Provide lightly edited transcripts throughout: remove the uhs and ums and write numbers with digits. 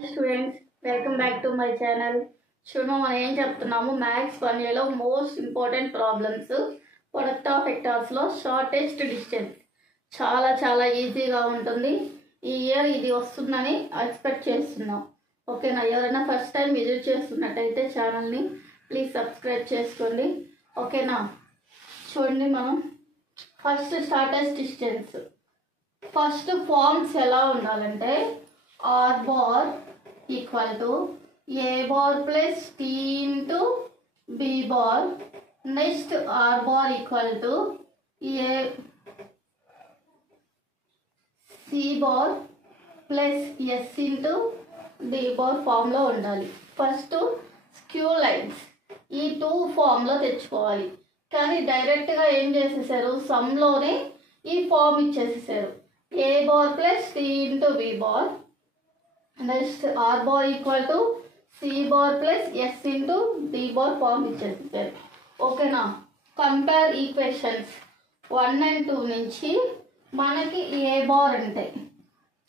Students, welcome back to my channel. మనం ఏం చెప్తున్నాము, మ్యాథ్స్ 1Aలో most important problems product of వెక్టార్స్లో షార్టెస్ట్ డిస్టెన్స్. చాలా చాలా ఈజీగా ఉంటుంది. ఈ ఇయర్ ఇది వస్తుందని ఎక్స్పెక్ట్ చేస్తున్నాం. ఓకేనా? ఎవరైనా ఫస్ట్ టైం విజిట్ చేస్తున్నట్టయితే ఛానల్ని ప్లీజ్ సబ్స్క్రైబ్ చేసుకోండి. ఓకేనా? చూడండి, మనం first shortest distance first forms ఎలా ఉండాలంటే r bar equal to a bar plus t into b bar. Next r bar equal to a c bar plus s into d bar ఫామ్లో ఉండాలి. First skew lines ఈ two ఫామ్లో తెచ్చుకోవాలి. కానీ డైరెక్ట్గా ఏం చేసేసారు, సమ్లోనే ఈ ఫామ్ ఇచ్చేసేసారు. A bar plus t into b bar. Next r bar equal to c bar plus s into d bar form ఇచ్చేసారు. ఓకేనా? కంపేర్ ఈక్వేషన్స్ 1 and 2 నుంచి మనకి ఏ బార్ ఉంటాయి.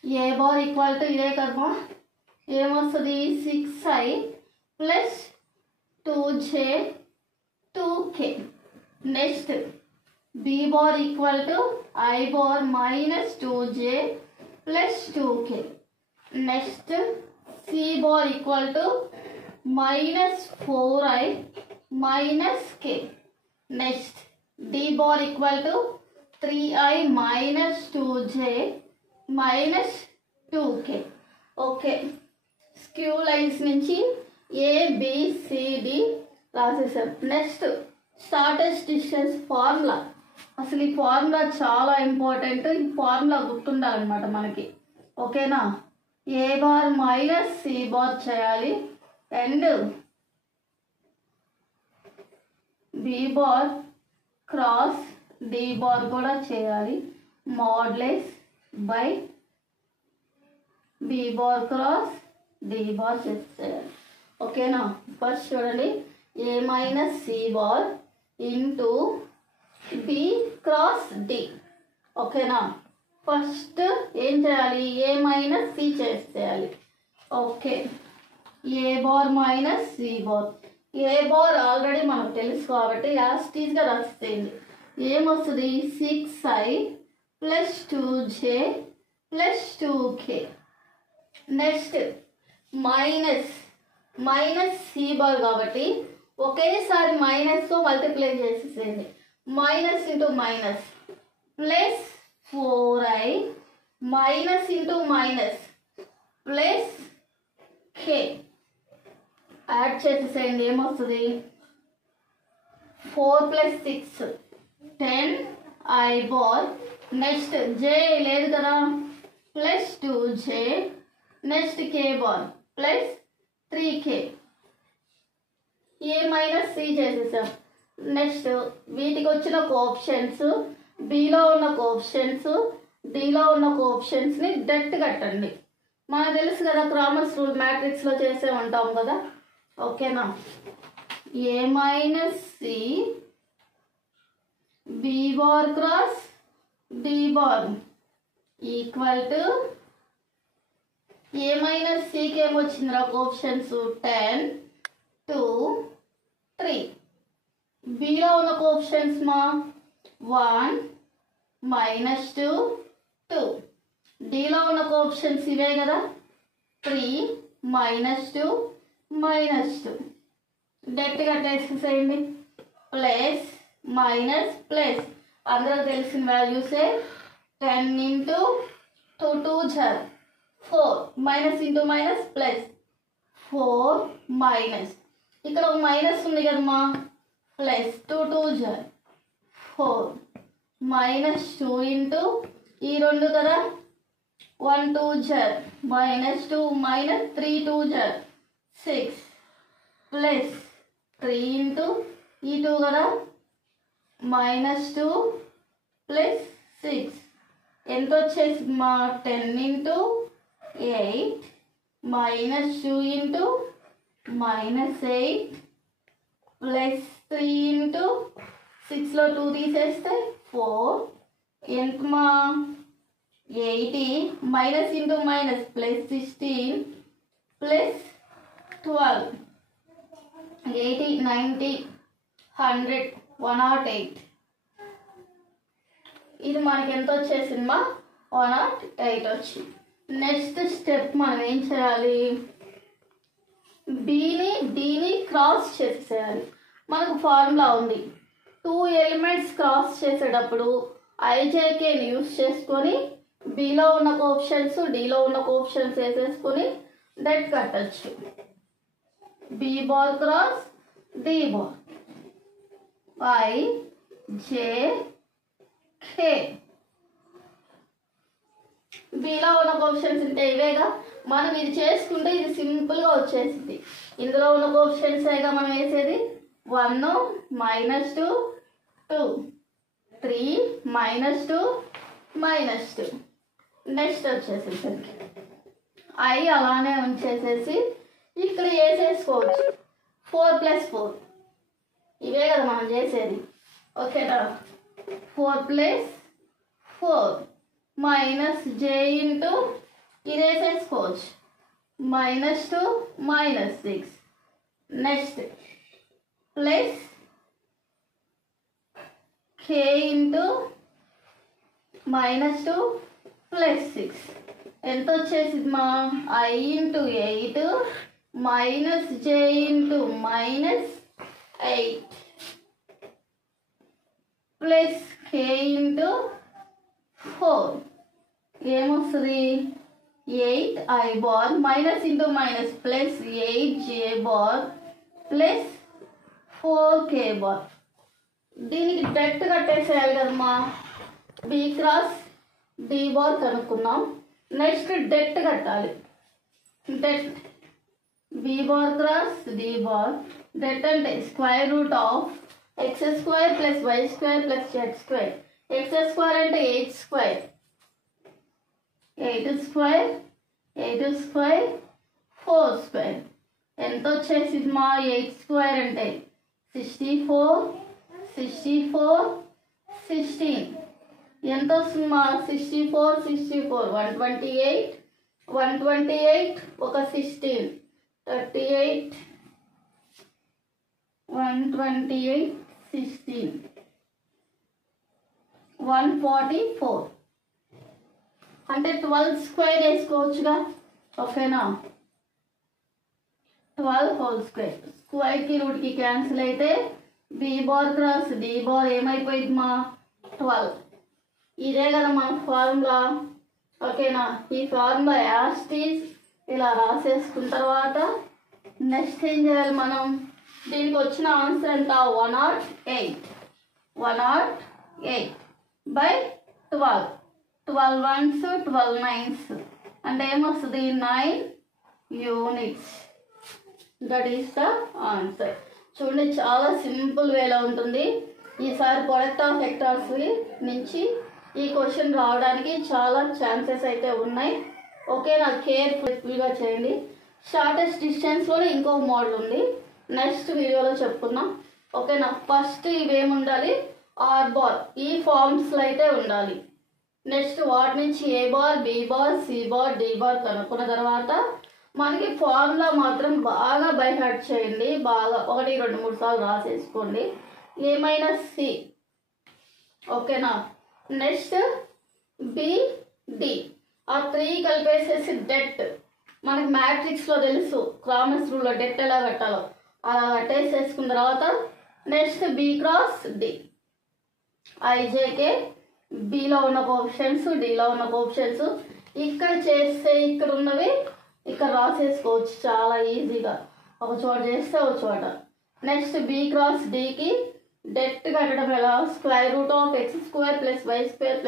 ఏ బార్ ఈక్వల్ టు ఇదే కదా, ఏమొస్తుంది 6i plus 2j 2k. Next b bar equal to i bar minus 2j plus 2k. Next c bar equal to minus 4i minus k. Next d bar equal to 3i minus 2j minus 2k. Okay, skew lines నుంచి ABCD రాసేసాం. Next shortest distance formula. అసలు ఈ formula చాలా important. ఈ formula గుర్తుండాలన్నమాట మనకి. ఓకేనా? A bar minus c bar చేయాలి and b bar cross d bar కూడా చేయాలి. Modulus by b bar cross d bar చేయాలి. ఓకేనా? ఫస్ట్ చూడండి, a minus c bar into b cross d. ఓకేనా? ఫస్ట్ ఏం చేయాలి, ఏ మైనస్ సి చేసేయాలి. Okay, a bar minus c bar. A bar already మనకు తెలుసు కాబట్టి యాస్టీజ్గా రాసేయండి. ఏమొస్తుంది 6i plus 2j plus 2k. Next minus minus c bar కాబట్టి ఒకేసారి మైనస్తో మల్టిప్లై చేసేసేయండి. Minus into minus plus 4i minus into minus plus k. Add చేసేసేయండి. ఏమొస్తుంది 4 plus 6 10i bar. Next j లేదు కదా, plus 2j. Next k bar plus 3k. ఏ minus C చేసేసాం. Next వీటికి వచ్చిన కోఎఫిషియెంట్స్, బిలో ఉన్న కోఎఫిషియెంట్స్, డిలో ఉన్న కోఎఫిషియెంట్స్ని డెట్ కట్టండి. మనకు తెలుసు కదా, క్రామర్స్ రూల్ మ్యాట్రిక్స్లో చేసే ఉంటాం కదా. ఓకేనా? A minus c b bar cross d bar equal to a minus సికి ఏమొచ్చిందిరా కోఎఫిషియెంట్స్ 10 2 3. బిలో ఉన్న కోఎఫిషియెంట్స్ మా 1 మైనస్ 2 2. డిలో ఉన్న కోఎఫిషియెంట్స్ ఇవే కదా, 3 మైనస్ 2 మైనస్ 2. డెట్ కట్టేసేసేయండి. ప్లస్ మైనస్ ప్లస్ అందరూ తెలిసిన వాల్యూసే. 10 ఇంటూ 2 2 జార్ 4 minus into minus plus 4 minus. ఇక్కడ ఒక మైనస్ ఉంది కదమ్మా, ప్లస్ 2 2 జార్ 4 మైనస్ 2 ఇంటూ ఈ 2 కదా 1 2 జార్ మైనస్ 2 మైనస్ 3 2 జార్ 6 ప్లస్ 3 ఇంటూ ఈ 2 కదా మైనస్ 2 ప్లస్ 6. ఎంత వచ్చేసి మా 10 into 8 minus 2 into minus 8 plus 3 into 6లో 2 తీసేస్తే 4. ఎంత మా 80 minus into minus plus 16 plus 12, 80, 90, 100, 108. ఇది మనకి ఎంత వచ్చేసిందమ్మా? 108 వచ్చింది. నెక్స్ట్ స్టెప్ మనం ఏం చేయాలి? బిని డిని క్రాస్ చేసేయాలి. మనకు ఫార్ములా ఉంది, 2 ఎలిమెంట్స్ క్రాస్ చేసేటప్పుడు ఐజేకేని యూస్ చేసుకొని బిలో ఉన్న కోఎఫిషియెంట్స్ డిలో ఉన్న కోఎఫిషియెంట్స్ వేసేసుకొని డెట్ కట్టచ్చు. B bar cross d bar i j k. బిలో ఉన్న కోఎఫిషియెంట్స్ అంటే ఇవేగా, మనం ఇది చేసుకుంటే ఇది సింపుల్గా వచ్చేసింది. ఇందులో ఉన్న కోఎఫిషియెంట్స్ ఏగా మనం వేసేది. 1 -2 2, 3 -2 -2. నెక్స్ట్ వచ్చేసేసరికి ఐ అలానే ఉంచేసేసి ఇక్కడ వేసేసుకోవచ్చు. 4 + 4 ఇవే కదా మనం చేసేది. ఓకేనా? 4 + 4 - j ఇంటూ ఇది వేసేసుకోవచ్చు. -2 -6. నెక్స్ట్ ప్లస్ k ఇంటూ -2 + 6 ఎంత వచ్చేసింది మా? I into 8 - j into -8 plus k into 4 ఏమొస్తుంది? 8i bar minus into minus plus 8j bar plus 4k bar. దీనికి డెట్ కట్టేసేయాలి కదమ్మా. బి క్రాస్ డి బార్ కనుక్కున్నాం. నెక్స్ట్ డెట్ కట్టాలి. Det b bar cross d bar. Det అంటే √(x² + y² + z². x² అంటే 8², 8² 4². ఎంత వచ్చేసింది మా? 8² అంటే 64, 64, 16. ఎంత వస్తుంది మా? 64, 64 128, 128 ఒక 16 38, 128 16 144. అంటే 12² వేసుకోవచ్చుగా. ఓకేనా? 12² స్క్వేర్కి రూట్కి క్యాన్సిల్ అయితే b bar cross d bar ఏమైపోయింది మా? 12. ఇదే కదా మన ఫార్ములా. ఓకేనా? ఈ ఫార్ములా యాస్టీస్ ఇలా రాసేసుకున్న తర్వాత నెక్స్ట్ ఏం చేయాలి మనం? దీనికి వచ్చిన ఆన్సర్ ఎంత? 108. 108/12. 12 1s 12 9s అంటే ఏమొస్తుంది? 9 units. That is the answer. చూడండి, చాలా సింపుల్ వేలో ఉంటుంది. ఈసారి ప్రొడక్ట్ ఆఫ్ వెక్టార్స్ నుంచి ఈ క్వశ్చన్ రావడానికి చాలా ఛాన్సెస్ అయితే ఉన్నాయి. ఓకేనా? కేర్ఫుల్గా చేయండి. షార్టెస్ట్ డిస్టెన్స్లోనే ఇంకో మోడల్ ఉంది, నెక్స్ట్ వీడియోలో చెప్పుకుందాం. ఓకేనా? ఫస్ట్ ఇవేమి ఉండాలి? ఆర్ బార్ ఈ ఫార్మ్స్లో అయితే ఉండాలి. నెక్స్ట్ వాటి నుంచి a bar, b bar, c bar, d bar కనుక్కున్న తర్వాత మనకి ఫార్ములా మాత్రం బాగా బై హార్ట్ చేయండి. బాగా 1 2 3 సార్లు రాసేసుకోండి. ఏమైనా సి. ఓకేనా? నెక్స్ట్ బి, డి ఆ 3 కలిపేసేసి డెట్. మనకి మ్యాట్రిక్స్లో తెలుసు క్రామర్స్ రూల్లో డెట్ ఎలా కట్టాలో, అలా కట్టేసేసుకున్న తర్వాత next b cross d. I j k బిలో ఉన్న కోఎఫిషియెంట్స్, డిలో ఉన్న కోఎఫిషియెంట్స్ ఇక్కడ చేస్తే ఇక్కడ ఉన్నవి ఇక్కడ రాసేసుకోవచ్చు చాలా ఈజీగా. ఒక చోట చేస్తే ఒక చోట. నెక్స్ట్ బి క్రాస్ డికి డెట్ కట్టడం ఎలా? √(x² + y²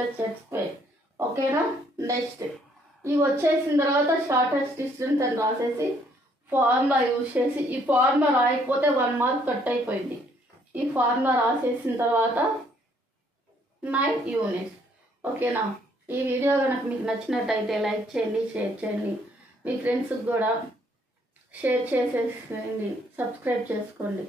+ z². ఓకేనా? నెక్స్ట్ ఇవి వచ్చేసిన తర్వాత షార్టెస్ట్ డిస్టెన్స్ అని రాసేసి ఫార్ములా యూజ్ చేసి, ఈ ఫార్ములా రాయకపోతే 1 మార్క్ కట్ అయిపోయింది. ఈ ఫార్ములా రాసేసిన తర్వాత 9 యూనిట్స్. ఓకేనా? ఈ వీడియో కనుక మీకు నచ్చినట్టయితే లైక్ చేయండి, షేర్ చేయండి, మీ ఫ్రెండ్స్కి కూడా షేర్ చేసేసి సబ్స్క్రైబ్ చేసుకోండి.